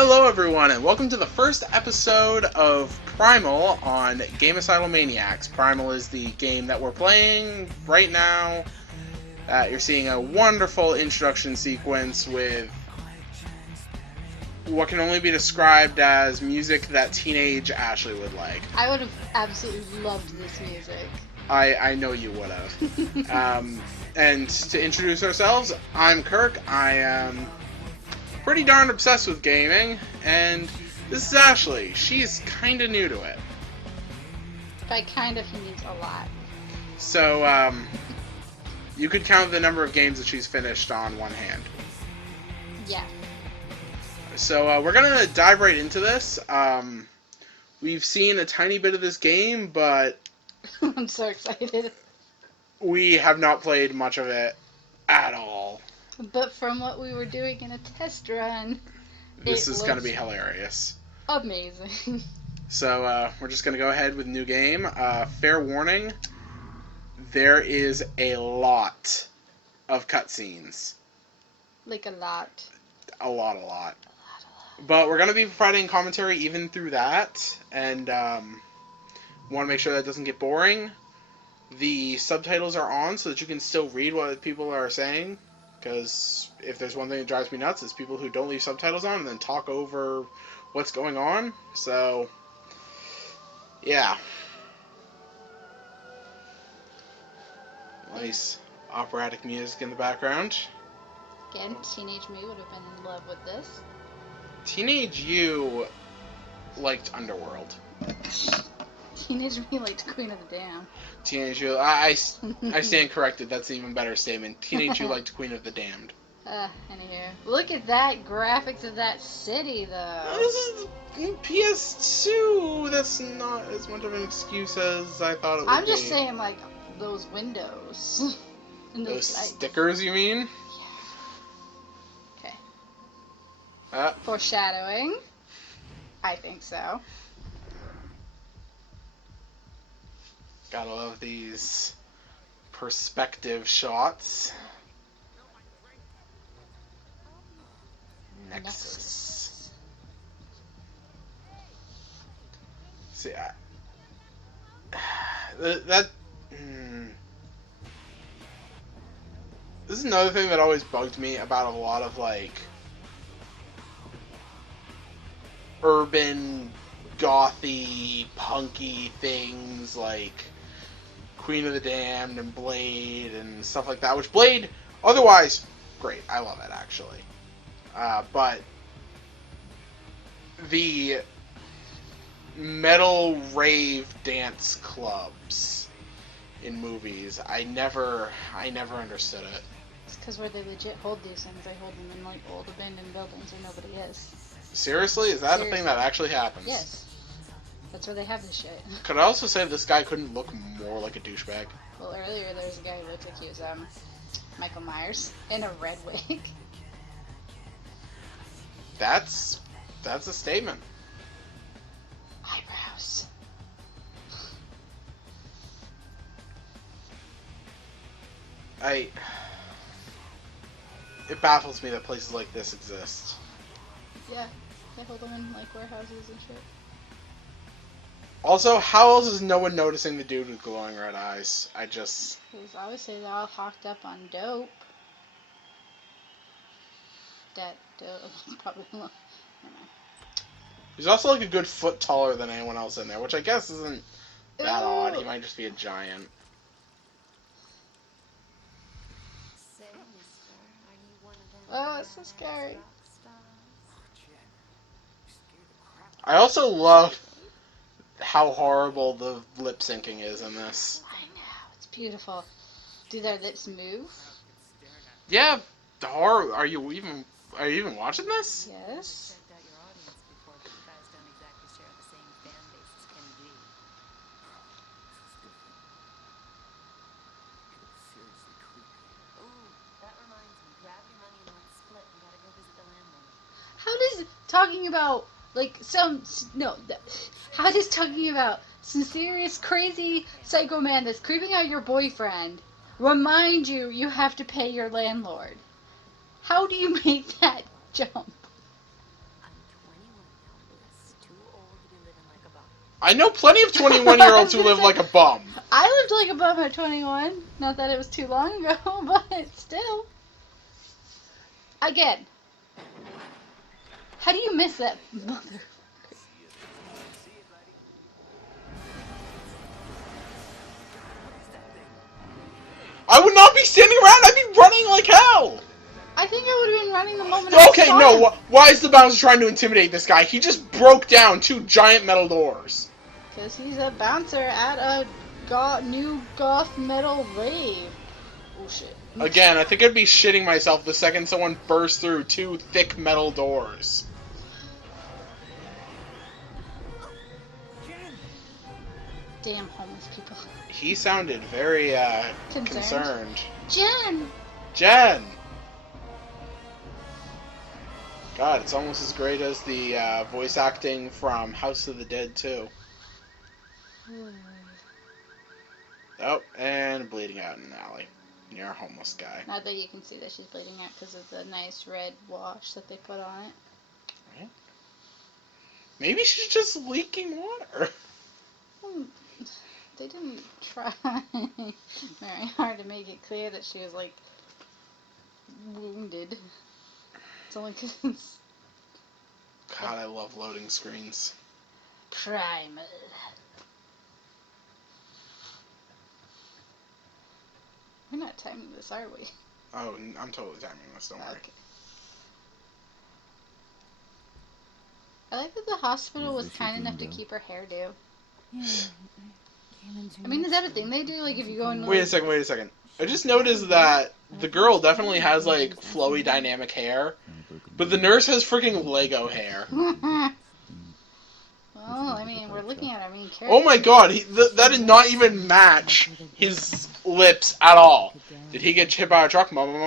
Hello everyone, and welcome to the first episode of Primal on Gamecidal Maniacs. Primal is the game that we're playing right now. You're seeing a wonderful introduction sequence with what can only be described as music that teenage Ashley would like. I would have absolutely loved this music. I know you would have. And to introduce ourselves, I'm Kirk. I am pretty darn obsessed with gaming, and this is Ashley. She's kind of new to it. By kind of, he means a lot. So, you could count the number of games that she's finished on one hand. Yeah. So, we're going to dive right into this. We've seen a tiny bit of this game, but I'm so excited. we have not played much of it at all. But from what we were doing in a test run, This is going to be hilarious. Amazing. So, we're just going to go ahead with new game. Fair warning, there is a lot of cutscenes. Like a lot. A lot. But we're going to be providing commentary even through that, and want to make sure that doesn't get boring. The subtitles are on so that you can still read what people are saying, because if there's one thing that drives me nuts, it's people who don't leave subtitles on and then talk over what's going on. So, yeah. Nice operatic music in the background. Again, teenage me would have been in love with this. Teenage you liked Underworld. Teenage me liked Queen of the Damned. Teenage you, I stand corrected. That's an even better statement. Teenage you liked Queen of the Damned. Anywho. Look at that graphics of that city, though. This is PS2. That's not as much of an excuse as I thought it would be. I'm just saying, like, those windows. And Those lights. stickers, you mean? Yeah. Okay. Uh, Foreshadowing. I think so. Gotta love these perspective shots. Nexus. See, this is another thing that always bugged me about a lot of, like, urban, gothy, punky things like Queen of the Damned and Blade and stuff like that, which Blade, otherwise, great. I love it, actually. But the metal rave dance clubs in movies, I never understood it. It's because where they legit hold these things, they hold them in, like, old abandoned buildings where nobody is. Seriously? Is that a thing that actually happens? Yes. That's where they have this shit. Could I also say this guy couldn't look more like a douchebag? Well, earlier there was a guy who looked like he was, Michael Myers in a red wig. That's a statement. Eyebrows. It baffles me that places like this exist. Yeah. They hold them in, like, warehouses and shit. Also, how else is no one noticing the dude with glowing red eyes? Because obviously they're all hocked up on dope. That dope. Probably not. Never mind. He's also like a good foot taller than anyone else in there, which I guess isn't that odd. He might just be a giant. Oh, it's so scary. I also love how horrible the lip syncing is in this. I know, it's beautiful. Do their lips move? Yeah, the horror. Are you even watching this? Yes. How does talking about how does talking about some serious crazy psycho man that's creeping out your boyfriend remind you have to pay your landlord? How do you make that jump? I know plenty of 21-year-olds who live like a bum. I lived like a bum at 21. Not that it was too long ago, but still. Again. How do you miss that mother? I would not be standing around. I'd be running like hell. I think I would have been running the moment I Okay, saw no. him. Why is the bouncer trying to intimidate this guy? He just broke down 2 giant metal doors. Because he's a bouncer at a new goth metal rave. Oh shit. Again, I think I'd be shitting myself the second someone burst through 2 thick metal doors. Damn homeless people. He sounded very, concerned. Jen! Jen! God, it's almost as great as the voice acting from House of the Dead 2. Oh, and bleeding out in an alley near a homeless guy. Not that you can see that she's bleeding out because of the nice red wash that they put on it. Right? Maybe she's just leaking water. They didn't try very hard to make it clear that she was, like, wounded. It's only because... God, I love loading screens. Primal. We're not timing this, are we? Oh, I'm totally timing this, don't worry. Okay. I like that the hospital was kind enough to keep her hairdo. Yeah, I mean, is that a thing they do? Like, if you go in... Wait a second. I just noticed that the girl definitely has, like, flowy dynamic hair, but the nurse has freaking Lego hair. Well, I mean, we're looking at our main character. Oh my god, that did not even match his lips at all. Did he get hit by a truck? Mama? They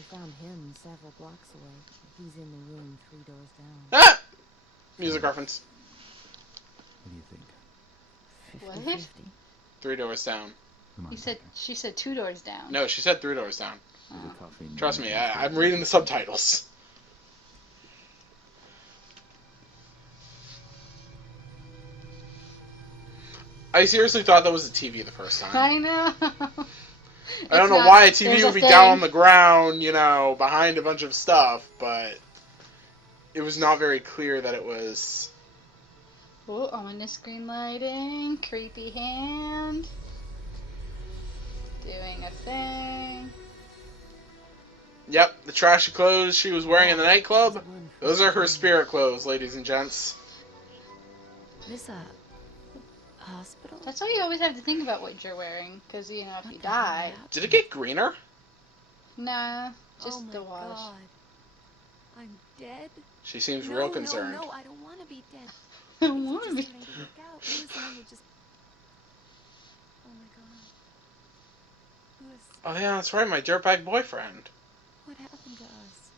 found him several blocks away. He's in the room 3 doors down. Ah! Music reference. What do you think? What? 3 doors down. Come on, She said 2 doors down. No, she said 3 doors down. There's a coffee in Trust there. me, I'm reading the subtitles. I seriously thought that was a TV the first time. I know. I don't know why a TV would be down on the ground, you know, behind a bunch of stuff, but it was not very clear that it was... Oh, ominous green lighting. Creepy hand. Doing a thing. Yep, the trashy clothes she was wearing in the nightclub. Those are her spirit clothes, ladies and gents. This hospital? That's why you always have to think about what you're wearing, because, you know, if you die... Did it get greener? Nah, just oh the my wash. God. I'm dead? She seems real concerned. No, I don't want to be dead. I don't want to be... Just trying to look out. Who is the one who just... Oh my God. Who is... Oh yeah, that's right, my dirtbag boyfriend. What happened to us?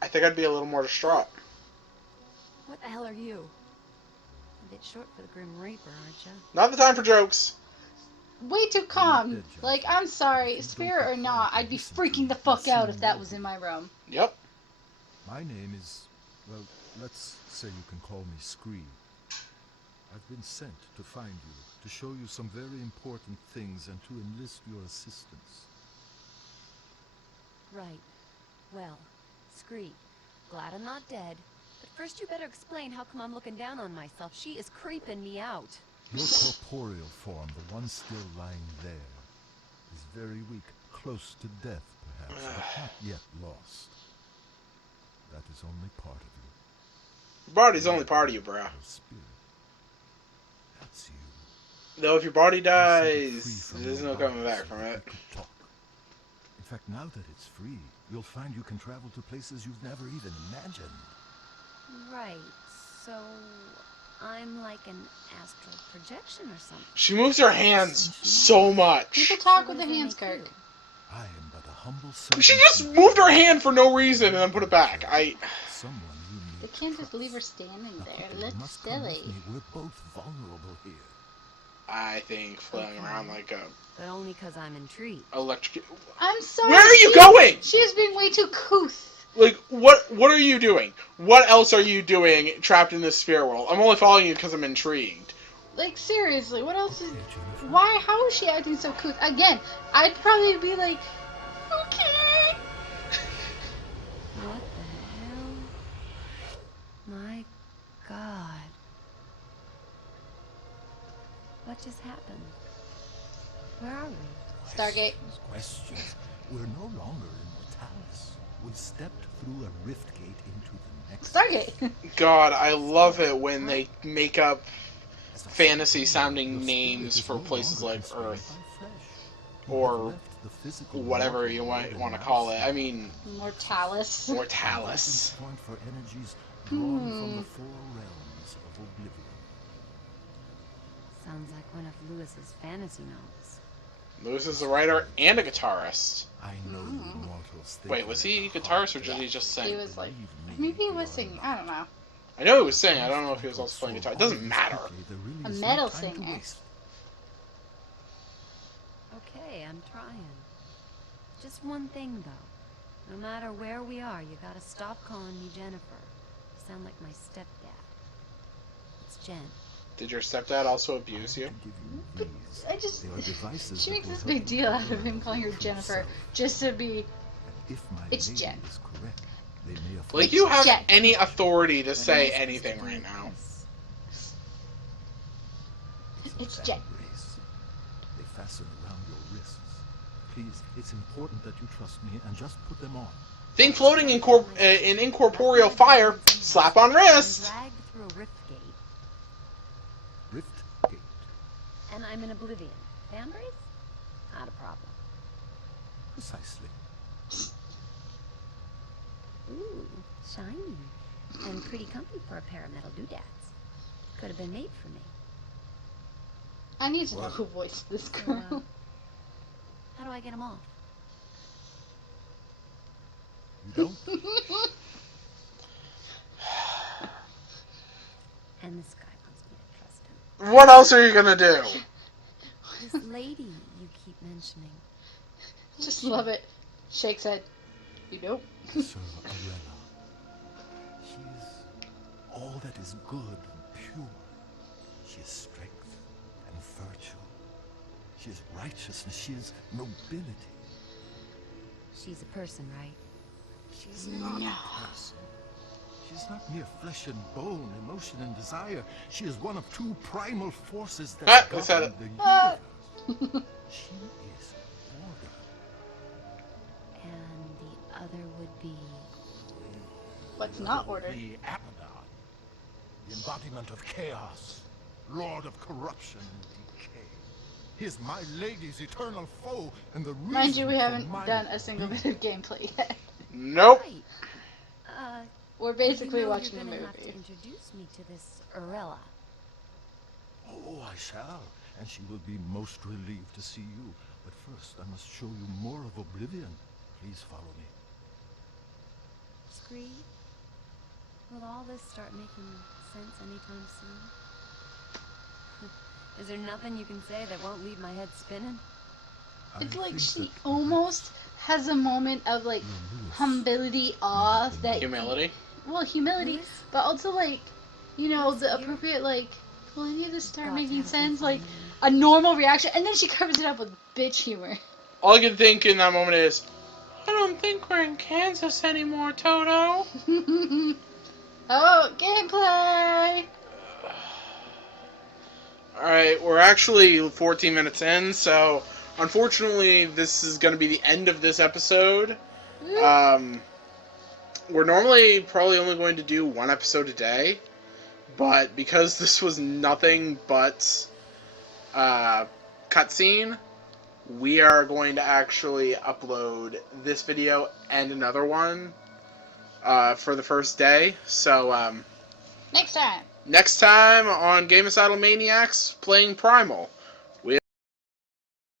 I think I'd be a little more distraught. What the hell are you? A bit short for the Grim Reaper, aren't you? Not the time for jokes. Way too calm. Like, I'm sorry, spirit or not, I'd be freaking the fuck out if that was in my room. Yep. My name is, well, let's say you can call me Scree. I've been sent to find you, to show you some very important things and to enlist your assistance. Right. Well, Scree, glad I'm not dead. But first you better explain how come I'm looking down on myself. She is creeping me out. Your corporeal form, the one still lying there, is very weak, close to death, perhaps, but not yet lost. That is only part of you. Your body's only part of you, bro. Your spirit. That's you. Though if your body You set it free dies, from there's your no coming body back so from that it. you could talk. In fact, now that it's free, you'll find you can travel to places you've never even imagined. Right. So I'm like an astral projection or something. She moves her hands so much. People talk with their hands, Kirk. I am but a humble servant. She just moved her hand for no reason and then put it back. Someone you They need. can't just leave her standing Now, there. quickly, you Let's must come with silly. me. We're both vulnerable here. I think flailing around like a But only because I'm intrigued. electric. I'm sorry. Where are you she- going? She is being way too couth. Like, what are you doing? What else are you doing trapped in this spirit world? I'm only following you because I'm intrigued. Like, seriously, what else is... Okay, Jennifer. Why? How is she acting so cool? Again, I'd probably be like, okay. What the hell? My God. What just happened? Where are we? Stargate. Questions. We're no longer in Mortalis. We've stepped through a rift gate into the next. Stargate. God, I love it when they make up As I said fantasy-sounding before, your names spirit for is no places longer like constrained Earth. by flesh. You Or have left the physical whatever mortal you might world want to and call now it. I mean, Mortalis. Mortalis. Point for energies drawn from the four realms of oblivion. Sounds like one of Lewis's fantasy novels. Lewis is a writer and a guitarist. I know you mortals think Wait, was you're he a at the guitarist or heart did he of just He sing? was like, Believe me, maybe he was you're singing. not. I don't know. I know he was singing. I don't know if he was also playing guitar. It doesn't matter. There really A is metal no time to singer. waste. Okay, I'm trying. Just one thing, though. No matter where we are, you gotta stop calling me Jennifer. You sound like my stepdad. It's Jen. Did your stepdad also abuse you? I can give you these. I just... They are devices She that makes will this help big you deal out of learn him calling her for Jennifer yourself. just to be... And if my It's lady Jen. is correct, they may afford Like, you have Jen. any authority to What say am I supposed anything to do right with now. this? It's a Jen. fat brace. They fasten around your wrists. Please, it's important that you trust me and just put them on. Thing floating in incorporeal fire, slap on wrist. I'm dragged through a rift gate, Rift gate. and I'm in oblivion. Fan brace? Not a problem. Precisely. Ooh, shiny. And pretty comfy for a pair of metal doodads. Could have been made for me. I need to know who voiced this So, girl. how do I get them off? You don't? And this guy wants me to trust him. What else are you gonna do? This lady you keep mentioning. Just love it. Shakes head. You don't? Sir Arella. She is all that is good and pure. She is strength and virtue. She is righteousness. She is nobility. She's a person, right? She is not a person. She is not mere flesh and bone, emotion and desire. She is one of two primal forces that Ah, I said govern it. the Ah. universe. She is order. And the other would be... What's not ordered? The Abaddon, the embodiment of chaos, lord of corruption and decay. He is my lady's eternal foe, and the reason Mind you, we for haven't my done a single being. bit of gameplay yet. Nope. Right. We're basically you know watching you're the gonna have to movie. introduce me to this Arella. Oh, I shall, and she will be most relieved to see you. But first, I must show you more of Oblivion. Please follow me. Screed, will all this start making sense anytime soon? Is there nothing you can say that won't leave my head spinning? It's I like think she that almost has a moment of like humility, awe, that Humility. well, humility, Lewis? but also like, you know, Lewis, the here? appropriate like, will any of this start Got to making help me sense? Like find him. a normal reaction, and then she covers it up with bitch humor. All I can think in that moment is, I don't think we're in Kansas anymore, Toto. Oh, gameplay! Alright, we're actually 14 minutes in, so unfortunately this is going to be the end of this episode. We're normally probably only going to do one episode a day, but because this was nothing but cutscene, we are going to actually upload this video and another one for the first day. So Next time. next time on Gamecidal Maniacs, playing Primal.